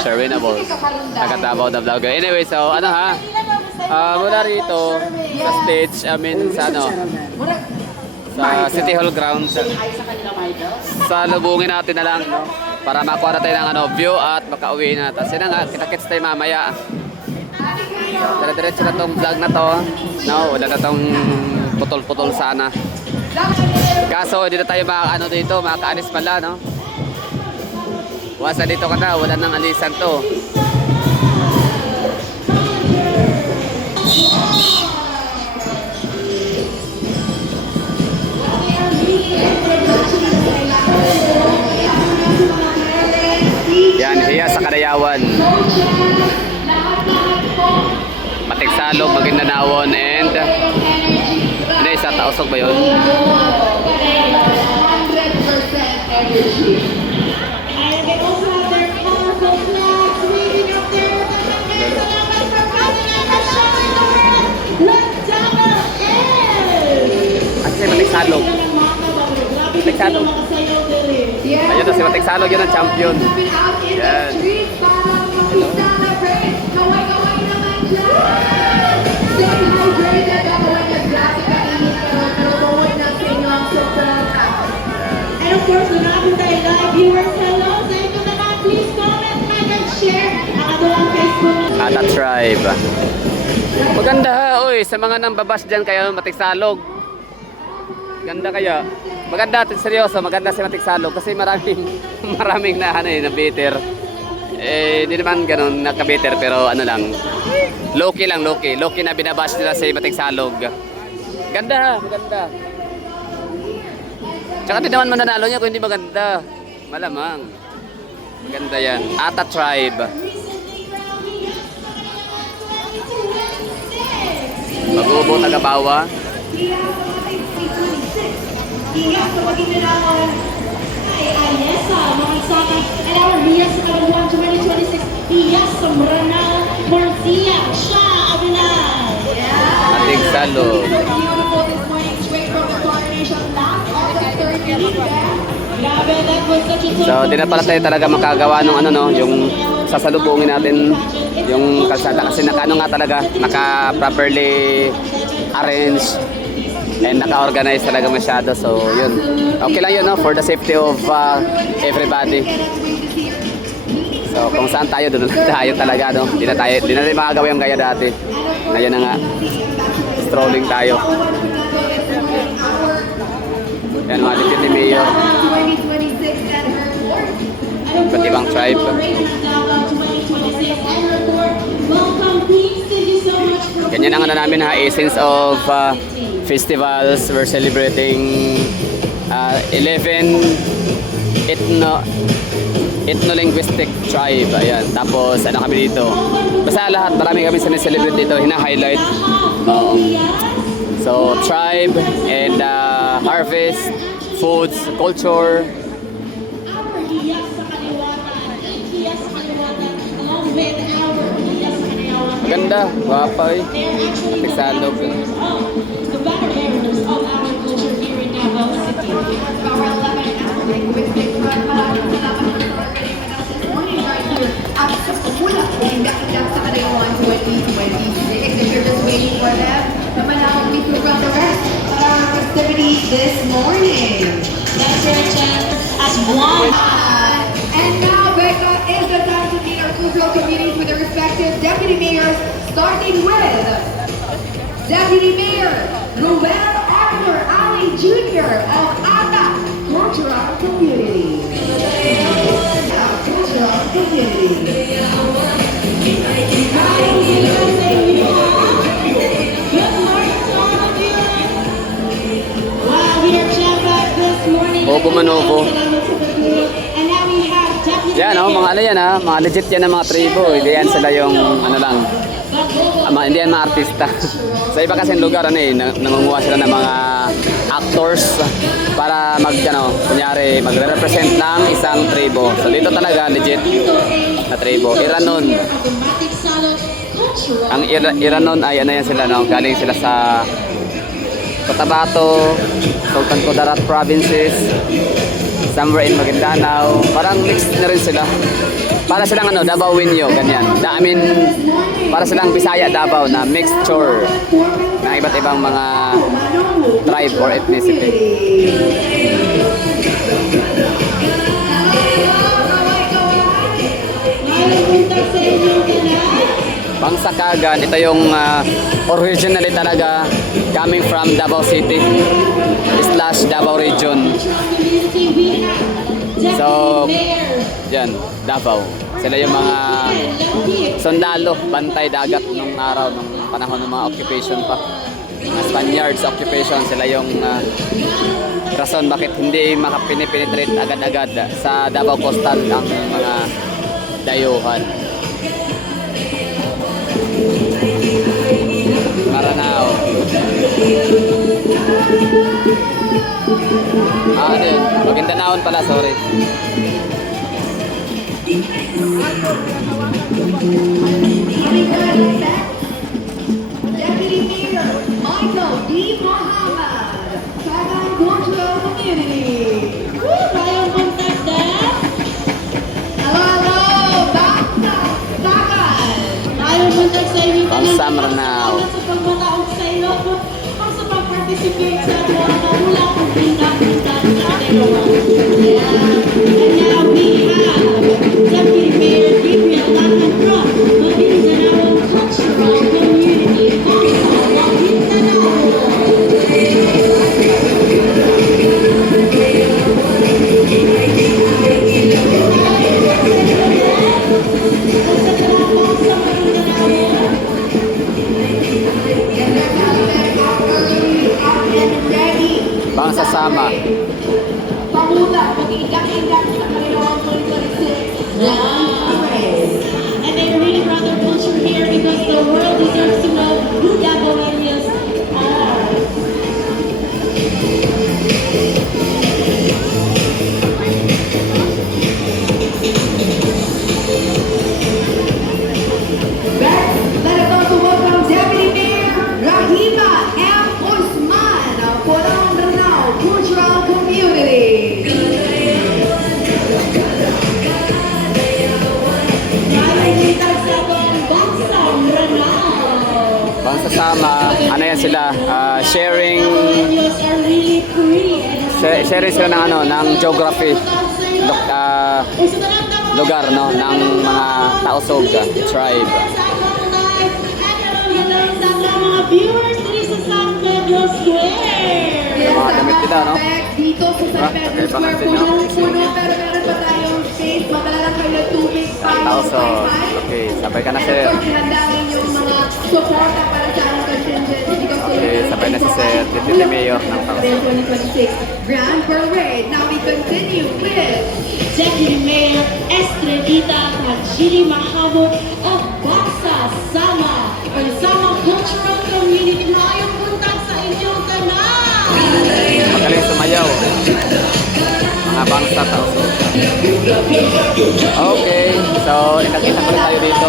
Sherwin na boss. Nakatabaw na vlogger. Anyway, so ano ha? Mula rito sa stage, sa ano? Sa City Hall grounds. Salubungin natin na lang para makuha natin ng view at makauwi na. Tapos yun na nga, kita-kits tayo mamaya. Diretso na tong vlog na to. No, wala na tong putol-putol sana. Kaso hindi na tayo makakaalis pala, no? Wasa dito ka na, wala nang alisan to. Yan, hiya sa Kadayawan. Matigsalog, Maguindanao, and hindi, sa Tausog ba yun? 100% energy. Kasi Matigsalog. Matigsalog. Ayun na si Matigsalog, yun ang champion. Yan. And of course, kung nakapin tayo live viewers, hello sa inyo na lang. Please comment, like, and share ang ating Facebook. Ata Tribe. Maganda ha, oy, sa mga nambabash dyan kayo, Matigsalog. Ganda kaya. Maganda, seryoso, maganda si Matigsalog kasi maraming na bitter. Di naman ganun naka-bitter pero ano lang. Low-key lang, low-key. Low-key na binabash nila si Matigsalog. Ganda ha, maganda. Tsaka di naman mananalo niya kung hindi maganda. Malamang. Maganda yan. Ata Tribe. Magubo, Tagabawa. Iyas sa Maguindanao ay Ayesa, mga Saka, and our Iyas sa Kalabuan 2026, Iyas sa Maranao, Marcia, siya, Abinay. Matigsalog. Beautiful this morning, straight from the coronation last August 13. Grabe, that was such a So, di na pala tayo talaga makagawa ng yung sasalubungin natin yung kalsada kasi nga talaga, naka-properly arrange and naka-organize talaga masyado. So, yun. Okay lang yun, no? For the safety of everybody. So, kung saan tayo, doon tayo talaga, no? Di na rin makagawa yung gaya dati. Ngayon na nga, strolling tayo. Yan, mga Deputy Mayor. Iba't ibang tribe. Ganyan ang namin ha, essence of festivals. We're celebrating 11 ethno-linguistic tribe. Ayan. Tapos ano kami dito? Basta lahat, marami kami sineselebrate dito. Hina-highlight. So, tribe and harvest, foods, culture. Maganda, guwapa eh. Matigsalog. At sa pumula kung gakidak sa Kadayawan 2026. If you're just waiting for them, naman ako may program the rest para festivities this morning. That's your chance as one. And now, Becca, is the time to meet our cultural communities with their respective deputy mayors, starting with Deputy Mayor Ruel Arthur Ali Jr. of Ata Cultural Community. Cultural Community. Bobo Manobo. Yan mga ano yan ha, mga legit yan ng mga tribo. Hindi yan sila yung ano lang. Hindi yan mga artista. Sa iba kasing lugar nangunguha sila ng mga actors para kunyari magre-represent ng isang tribo. So dito talaga legit na tribo. Iranon. Ang Iranon ay ano yan sila, no? Galing sila sa Cotabato, Sultan Kudarat provinces, somewhere in Maguindanao. Parang mixed na rin sila. Para silang ano, Dabawenyo, ganyan. I mean, para silang Bisaya Davao na mixture ng iba't ibang mga tribe or ethnicity. Pangsakagan, ito yung originally talaga coming from Davao City / Davao region. So, yan, Davao. Sila yung mga sundalo, bantay dagat nung araw, nung panahon ng mga occupation pa. Mga Spaniards occupation, sila yung rason bakit hindi makapinipenetrate agad-agad sa Davao Coastal ang mga dayuhan. Maranao. Ano yun? Maguindanaon pala, sorry. Deputy Mayor Michael D. Muhammad, Sabang Cultural Community. Kayong contact them? Hello, Bangsa, Sagan. Kayong contact sa inyo. Bangsa, Maranao. Sa pagmataog sa iyo, kung sa pag-participate sa mga wala kong pinag-pinag sa dalawa. And now we have Deputy Mayor Gabriel Alcantara, Maguindanao Cultural Community, Maguindanao. Bangsasama. Panguna, pag-iiyak-iyak sa Panginoon 2026. And they really brought their culture here because the world deserves to know who Davaoenos are. Next, let us also welcome Deputy Mayor Rahima M. Usman of Mindanao Cultural Community. Nakikita sa itong Bangsa, Maranao. Bangsasama, ano yan sila? Sharing Davaoenos are really free. sharing sila ng ano, ng geography. Lugar, no, ng mga Tausog tribe. Mga viewers dito sa San Pedro Square. Mga damit nila, no? Dito sa San Pedro Square, punong-puno, pero meron pa tayong space. Madala lang kayo ng tubig. Tausog. Okay, sabay ka na, sir. Of course, hinahandaan yung mga suporta para sa aming contingent. Okay, sabay na si Sir, Deputy Mayor ng Tausog. 2026 Grand Parade. Now we continue with Deputy Mayor Estrellita Tajiri Mahabot of Bangsa Sama or Sama Cultural Community. Mayong punta sa inyong tanan. Magaling sumayaw. Mga bangsa Tausog. Okay, so nakita ko rin tayo dito.